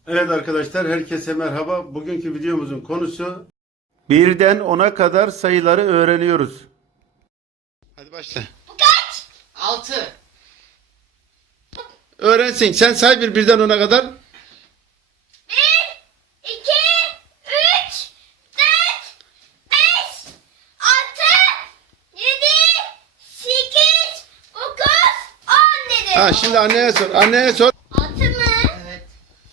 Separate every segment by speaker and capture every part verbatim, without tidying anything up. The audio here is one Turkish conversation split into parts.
Speaker 1: Evet arkadaşlar, herkese merhaba. Bugünkü videomuzun konusu birden ona kadar sayıları öğreniyoruz. Hadi başla.
Speaker 2: Bu kaç?
Speaker 3: Altı.
Speaker 1: Öğrensin. Sen say bir birden ona kadar.
Speaker 2: Bir, iki, üç, dört, beş, altı, yedi, sekiz, dokuz, on dedi.
Speaker 1: Ha, şimdi anneye sor. Anneye sor.
Speaker 2: Altı mı?
Speaker 3: Evet.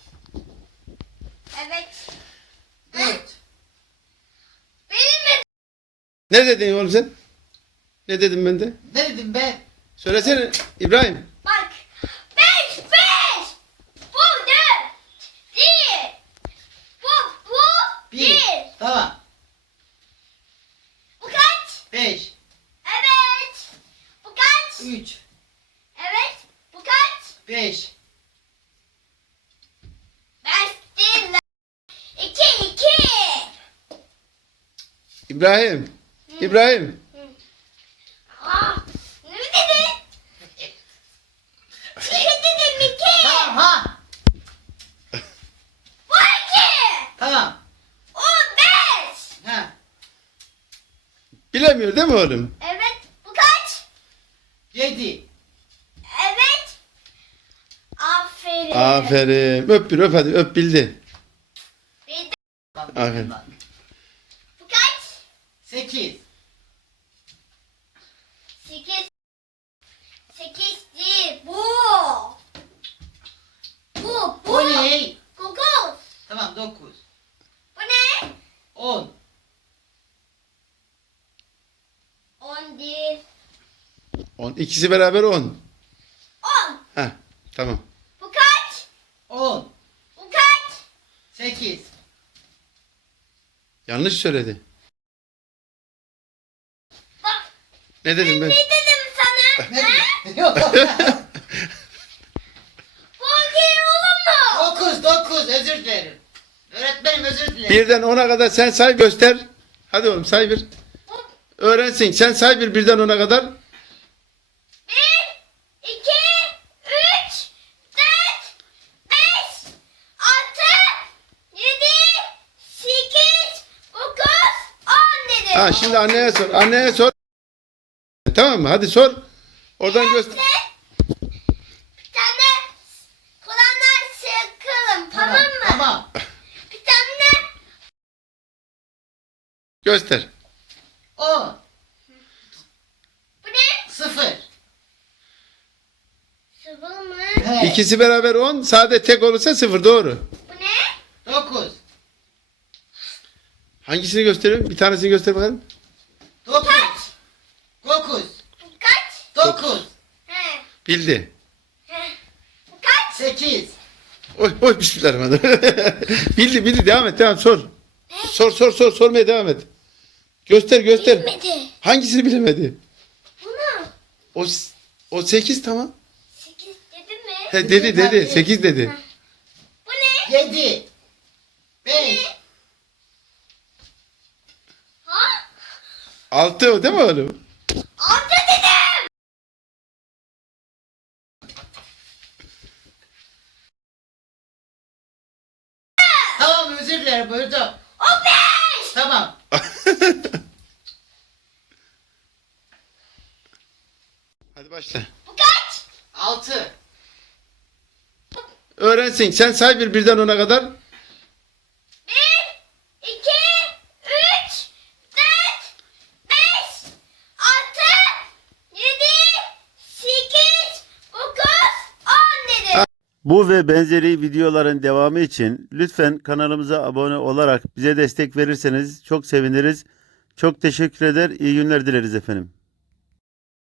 Speaker 2: Evet.
Speaker 3: Dört.
Speaker 2: Benim mi?
Speaker 1: Ne dedin oğlum sen? Ne dedim ben de?
Speaker 3: Ne dedim ben?
Speaker 1: Söylesene İbrahim.
Speaker 2: Bak. Beş, beş. Bu dört. Bir. Bu, bu
Speaker 3: Bir.
Speaker 2: bir.
Speaker 3: Tamam.
Speaker 2: Bu kaç?
Speaker 3: Beş.
Speaker 2: Evet. Bu kaç?
Speaker 3: Üç.
Speaker 2: Evet. Bu kaç?
Speaker 3: Beş.
Speaker 2: Beş değil lan. İki, iki.
Speaker 1: İbrahim. İbrahim.
Speaker 2: Aa, ne dedi? İki dedim iki.
Speaker 3: Tamam ha.
Speaker 2: Bu iki.
Speaker 3: Tamam.
Speaker 2: O beş.
Speaker 3: Ha.
Speaker 1: Bilemiyor değil mi oğlum?
Speaker 2: Evet. Bu kaç?
Speaker 3: Yedi.
Speaker 2: Evet. Aferin.
Speaker 1: Aferin. Öp bir öp hadi. Öp bildi.
Speaker 2: Bir de
Speaker 1: Aferin.
Speaker 2: bu kaç?
Speaker 3: Sekiz.
Speaker 2: Sekiz. Sekiz değil. Bu. Bu. Bu.
Speaker 3: O ne?
Speaker 2: Dokuz.
Speaker 3: Tamam dokuz.
Speaker 2: Bu ne?
Speaker 3: On.
Speaker 2: On değil.
Speaker 1: On. İkisi beraber on.
Speaker 2: On.
Speaker 1: Heh, tamam.
Speaker 2: Bu kaç?
Speaker 3: On.
Speaker 2: Bu kaç?
Speaker 3: Sekiz.
Speaker 1: Yanlış söyledi.
Speaker 2: Bak.
Speaker 1: Ne dedim ben?
Speaker 2: Ne dedim sana?
Speaker 3: Ne
Speaker 2: Ha?
Speaker 3: dedim? Yok.
Speaker 2: Bu iki olur mu?
Speaker 3: Dokuz. Dokuz. Özür dilerim. Öğretmenim özür dilerim.
Speaker 1: Birden ona kadar sen say göster. Hadi oğlum say bir. Öğrensin. Sen say bir birden ona kadar.
Speaker 2: Bir, iki, üç, dört, beş, altı, yedi, sekiz, dokuz, on dedi.
Speaker 1: Ha, şimdi anneye sor. Anneye sor. Tamam mı? Hadi sor. Oradan göster.
Speaker 2: Bir tane Kur'anlar sıkalım, tamam mı?
Speaker 3: Tamam.
Speaker 2: Bir tane
Speaker 1: Göster.
Speaker 3: On.
Speaker 2: bu ne?
Speaker 3: Sıfır.
Speaker 2: Sıvı mı?
Speaker 3: Evet.
Speaker 1: İkisi beraber on. Sade tek olursa sıfır. Doğru.
Speaker 2: Bu ne?
Speaker 3: Dokuz.
Speaker 1: Hangisini göstereyim? Bir tanesini göster bakalım.
Speaker 3: Dokuz. Dokuz.
Speaker 2: Bu kaç?
Speaker 3: Dokuz.
Speaker 2: He.
Speaker 1: Bildi.
Speaker 2: He. Bu kaç?
Speaker 3: Sekiz.
Speaker 1: Oy oy bismillahirrahmanirrahim. bildi bildi. Devam et. Devam sor.
Speaker 2: Ne?
Speaker 1: Sor sor sor. Sormaya devam et. Göster göster.
Speaker 2: Bilmedi.
Speaker 1: Hangisini bilemedi?
Speaker 2: Bunu.
Speaker 1: O o sekiz tamam.
Speaker 2: Sekiz dedi mi?
Speaker 1: He, dedi dedi. Sekiz dedi.
Speaker 2: Bu ne?
Speaker 3: Yedi. Beş.
Speaker 2: Ha?
Speaker 1: Altı o değil mi oğlum?
Speaker 2: Altı dedim.
Speaker 3: Tamam özür dilerim buyurdu.
Speaker 2: O beş.
Speaker 3: Tamam.
Speaker 1: Hadi başla.
Speaker 2: Bu kaç?
Speaker 3: Altı.
Speaker 1: Öğrensin. Sen say bir birden ona kadar.
Speaker 2: Bir, iki, üç, dört, beş, altı, yedi, sekiz, dokuz, on dedi.
Speaker 1: Bu ve benzeri videoların devamı için lütfen kanalımıza abone olarak bize destek verirseniz çok seviniriz. Çok teşekkür eder. İyi günler dileriz efendim.